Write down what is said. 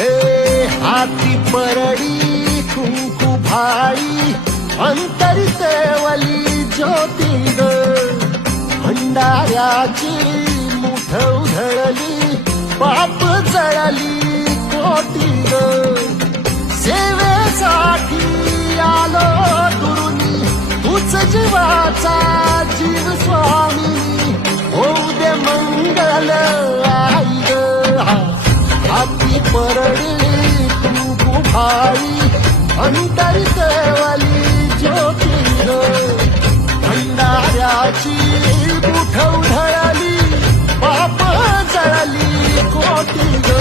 हे हाती परडी कुंकू भाई अंतरी सेवली ज्योती ग भंडाऱ्याची मुठ उधळली पाप जळली कोटी ग सेवेसाठी आलो गुरुनी तूच जीवाचा जीव स्वामी होऊ दे मंगल आई ग हाती परडी कुंकू भाई अंतरी सेवली ज्योती ग भंडाऱ्याची मुठ उधळली पाप जळली कोटी ग